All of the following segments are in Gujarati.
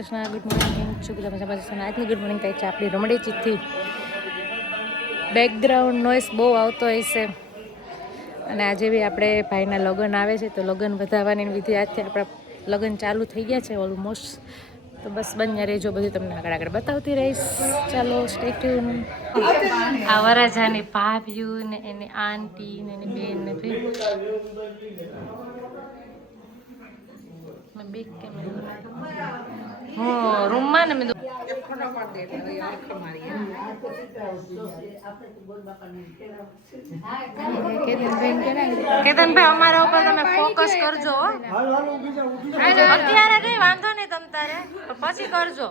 કૃષ્ણ. Good morning. શું બધા મજા પાછું આજની ગુડ મોર્નિંગ થાય છે આપણી રમણીચીથી. બેકગ્રાઉન્ડ નોઇસ બહુ આવતો હોય છે અને આજે બી આપણે ભાઈના લગ્ન આવે છે તો લગ્ન વધારવાની વિધિ આજથી આપણા લગ્ન ચાલુ થઈ ગયા છે ઓલમોસ્ટ. તો બસ બન્યા રહેજો, બધું તમને આગળ આગળ બતાવતી રહીશ. ચાલો સ્ટે ટ્યુન. આ વરાજાની ભાભીઓ ને એની આંટી ને એની બેન ને બે કેમેરા રૂમમાં ને મેં કેતનભાઈ અમારા ઉપર તમે ફોકસ કરજો. અત્યારે કઈ વાંધો નહીં તમ તારે, પછી કરજો.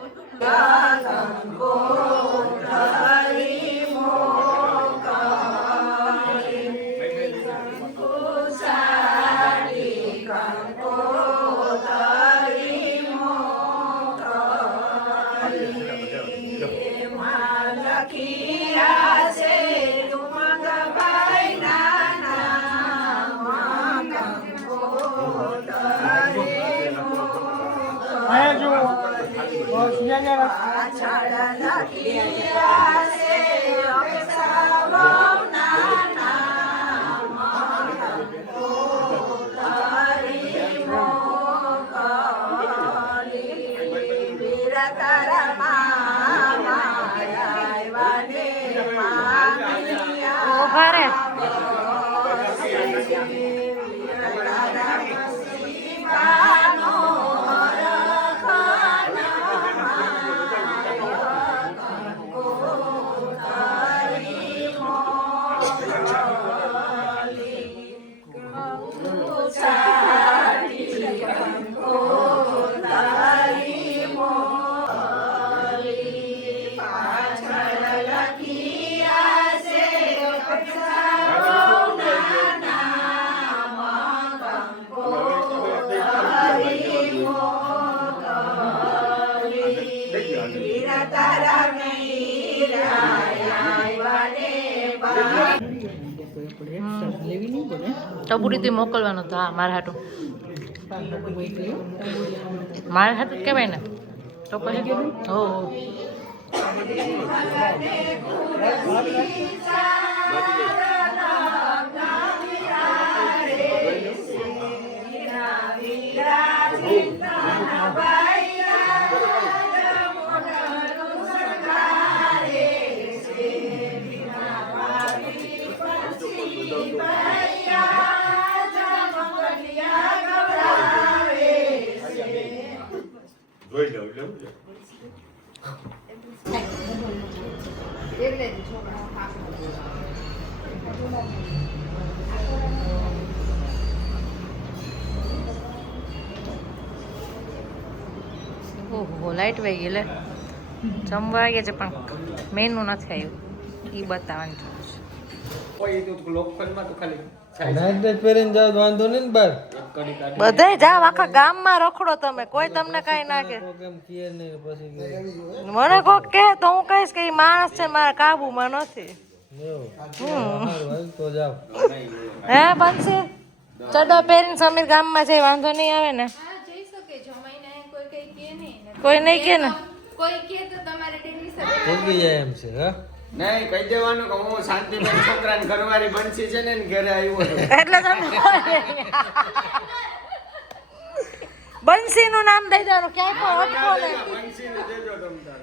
ટપુરીથી મોકલવાનો હતો. હા, મારા હાટું કહેવાય ને તો પછી હો ઓહો લાઈટ વહી ગઈ. લે જમવા ગયા છે પણ મેનુ નથી આવ્યું, એ બતાવવાનું બધા જાવ. આખા ગામમાં રખડો તમે, કોઈ તમને કઈ ના કે. મને કોક કહે તો હું કહીશ કે માણસ છે મારા કાબુમાં નથી. હે બનશે ચડો પહેરીને સમીર ગામમાં જઈ વાંધો નહીં આવે ને? કોઈ નહીં કે ને કોઈ કે તો તમારે ડેલી પોગી જાય એમ છે. હા નહીં કહી દેવાનું કે હું શાંતિબેન છોકરાને ઘરવાળી બનશી છે ને ઘરે આવ્યો એટલે તમે બંસી નું નામ દઈ દેવાનું. ક્યાંય પણ અટકો ને, બંસીને દેજો તમ તાર.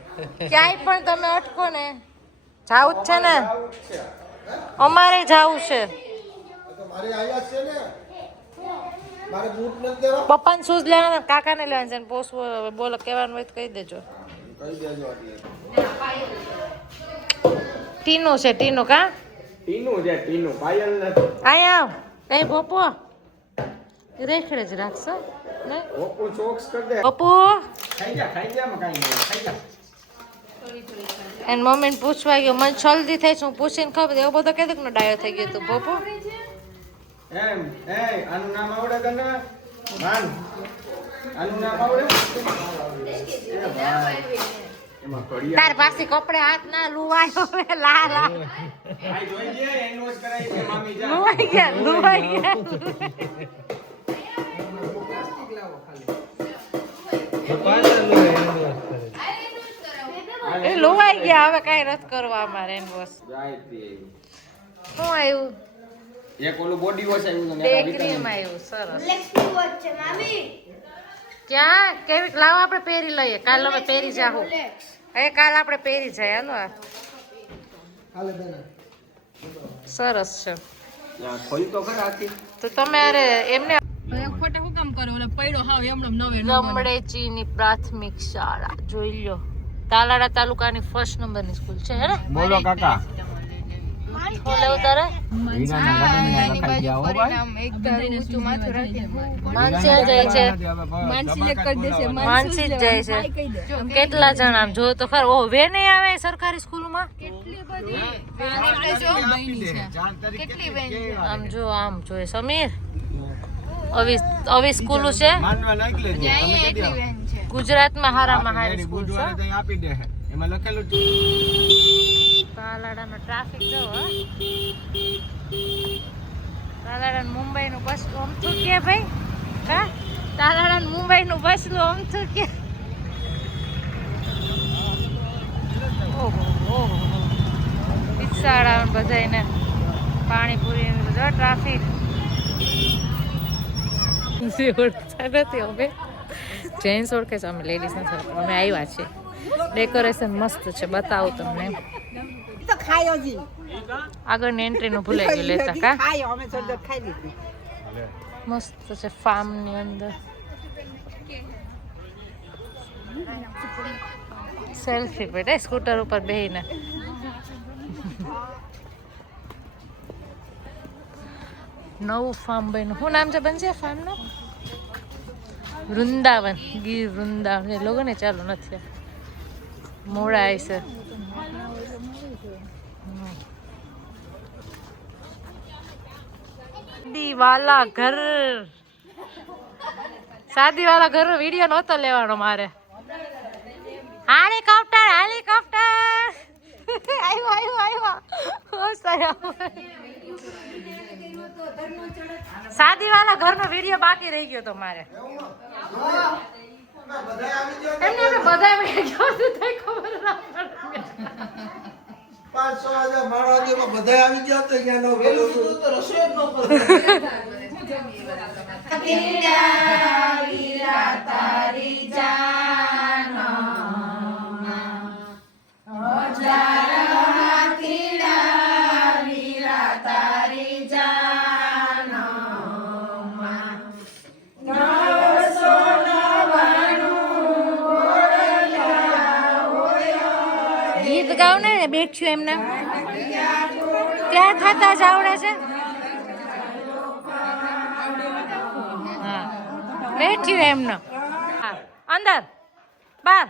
ક્યાંય પણ તમે અટકો ને. જાવું જ છે ને, અમારે જાવું છે. મારે આયા છે ને, મારે બૂટ નથી દેવા. પપ્પાને શૂઝ લેવાના, કાકાને લેવાના છે. પોસવો બોલો કહેવાનું હોય તો કહી દેજો. કહી દેજો એટલે ટીનો છે, ટીનો કા ટીનું છે, ટીનું પાયલ નથી. આય આવ. એ પપ્પુ રેખડે જ રાખશો ને. ઓપુ ચોક્સ કર દે. પપ્પુ ખાઈ જા માં કાઈ નહીં ખાઈ જા. એન મમ્મીને પૂછવા ગયો, મને જલ્દી થઈ છું પૂછીને ખબર એવું બધો કીધું કે ડાયો થઈ ગયો તું પપ્પુ. એમ એ આનું નામ આવડે તને? માન આનું નામ આવડે? એમાં કડિયા તાર પાસે કપડે હાથ ના લુવાયો હવે લા લા ભાઈ જોઈ લે એનવોશ કરાઈ છે મામી જા. લુવાઈ ગયા પાછળ લો લોવાઈ ગયા હવે કાંઈ રદ કરવા અમારે એમ બસ ગાયત્રી શું આવ્યું એક ઓલું બોડી વોશ આવ્યું ને બે ક્રીમ આવ્યું સરસ લક્ષ્મી વોચ છે મામી ક્યાં કેવી લાવો આપણે પહેરી લઈએ કાલ અમે પહેરી જાહું હવે કાલ આપણે પહેરી જાય હાલો આ. હાલે બેન સરસ છે ખોલી તો ખરા આખી તો તમે અરે એમને ખોટે હું કામ કરો ઓલે પડ્યો હાવ એમણે નવે રમડેચીની પ્રાથમિક શાળા જોઈ લો તાલાડા તાલુકાની ફર્સ્ટ નંબરની સ્કૂલ છે હે ને બોલો કાકા બોલે ઉતારે માનસી જાય છે માનસી જ જાય છે કેટલા જણા આમ જો તો ખરા ઓ વે નહીં આવે સરકારી સ્કૂલમાં આમ જો સમીર આવી સ્કૂલો છે ગુજરાતમાં હારામાં હારી સ્કૂલ છે આપી દે એમાં લખેલું તાલાડાનો ટ્રાફિક જો તાલાડા મુંબઈનું બસલું અમથું કે ભાઈ હા તાલાડા મુંબઈનું બસલું અમથું કે ઓહો રિક્ષાવાળા બધાને પાણીપુરી બધા ટ્રાફિક ઓળખતા નથી અમે જેન્ટ્સ ઓળખે છે અમે લેડીઝ નથી ઓળખતા અમે આવ્યા છીએ ડેકોરેશન મસ્ત છે બતાવું તમને આગળની એન્ટ્રીનું ભૂલાઈ ગયું લેતા કા મસ્ત છે ફાર્મની અંદર સેલ્ફી પડે સ્કૂટર ઉપર બેહીને નવું ફાર્મ બન્યું શું નામ છે બનશે ફાર્મનું વૃંદાવન ગીર વૃંદાવન એ લોકો ને ચાલુ નથી મોડા આવશે શાદી વાળા ઘર વિડીયો નહોતો લેવાનો મારે હેલિકોપ્ટર શાદી વાળા ઘરનો વિડીયો બાકી રહી ગયો તો મારે એમને બધા ખબર ના પડે 500,000 માળવા દેવા બધા આવી ગયા તો ક્યાં નો પેલું તો રસોઈ જ ન ગીત ગાવ ને બેઠ્યું એમને ત્યાં થતા જ આવડે છે હા બેઠ્યું એમને હા અંદર બાર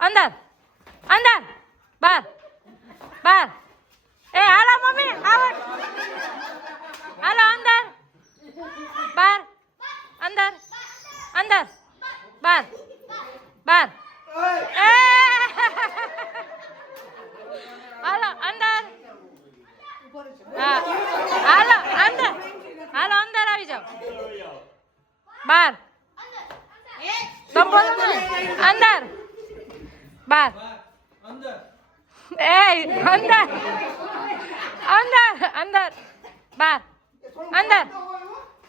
અંદર અંદર બાર બાર એ હાલો મમ્મી આવો હાલો અંદર બાર અંદર અંદર બાર બાર એ હાલો અંદર હા હાલો અંદર હાલો અંદર આવી જાઓ બાર તમે બોલો ને અંદર બાર એ અંદર અંદર અંદર બાર અંદર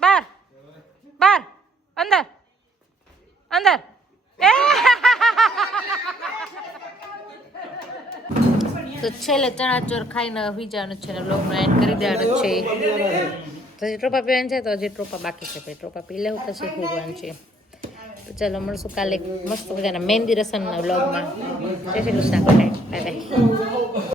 બાર બાર અંદર અંદર એ તો છેલ્લે ચણાચોર ખાઈને બીજાનું છે ને લોગનું એન્ડ કરી દેવાનું છે તો હજી ટ્રોપા પીવાનું છે તો હજી ટ્રોપા બાકી છે ભાઈ ટ્રોપા પી લેવું પછી ભૂગવાનું છે તો ચાલો મળશું કાલે મસ્ત મજાના મહેંદી રસમના વ્લોગમાં જય શ્રી કૃષ્ણ બાય બાય